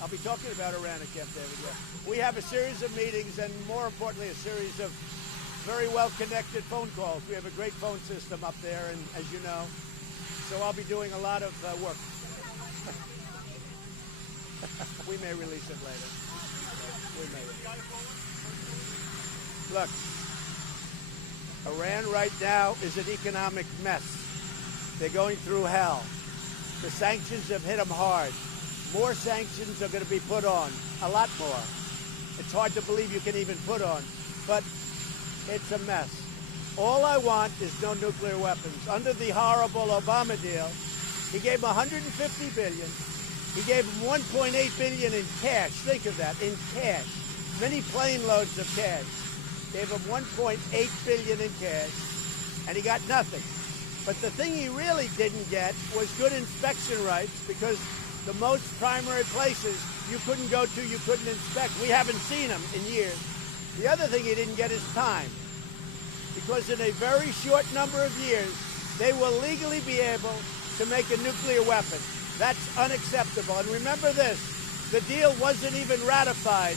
I'll be talking about Iran at Camp David, yeah. We have a series of meetings and, more importantly, a series of very well-connected phone calls. We have a great phone system up there, and as you know, so I'll be doing a lot of work. We may release it later. We may. Look, Iran right now is an economic mess. They're going through hell. The sanctions have hit them hard. More sanctions are going to be put on, a lot more. It's hard to believe you can even put on, but it's a mess. All I want is no nuclear weapons. Under the horrible Obama deal, he gave them $150 billion. He gave them $1.8 billion in cash. Think of that, in cash. Many plane loads of cash. Gave him $1.8 billion in cash, and he got nothing. But the thing he really didn't get was good inspection rights, because the most primary places you couldn't go to, you couldn't inspect. We haven't seen them in years. The other thing he didn't get is time, because in a very short number of years, they will legally be able to make a nuclear weapon. That's unacceptable. And remember this, the deal wasn't even ratified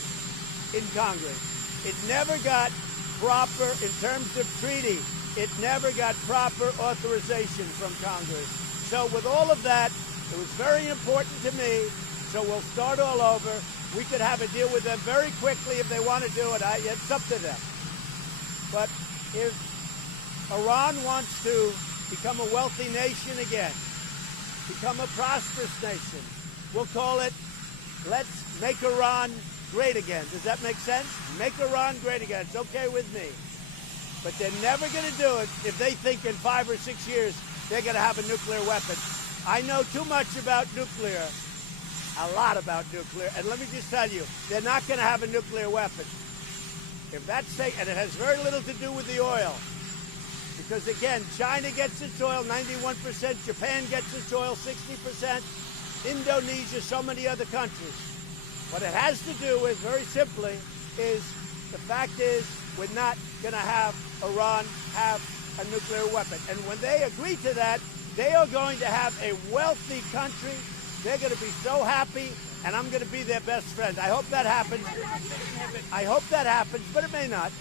in Congress. It never got proper, in terms of treaty, it never got proper authorization from Congress. So with all of that, it was very important to me, so we'll start all over. We could have a deal with them very quickly if they want to do it. It's up to them. But if Iran wants to become a wealthy nation again, become a prosperous nation, we'll call it, let's make Iran great again. Does that make sense? Make Iran great again. It's okay with me. But they're never going to do it if they think in 5 or 6 years they're going to have a nuclear weapon. I know too much about nuclear, a lot about nuclear, and let me just tell you, they're not going to have a nuclear weapon. If that's safe, and it has very little to do with the oil, because again, China gets its oil 91%, Japan gets its oil 60%, Indonesia, so many other countries. What it has to do with, very simply, is the fact is we're not going to have Iran have a nuclear weapon. And when they agree to that, they are going to have a wealthy country. They're going to be so happy, and I'm going to be their best friend. I hope that happens. I hope that happens, but it may not.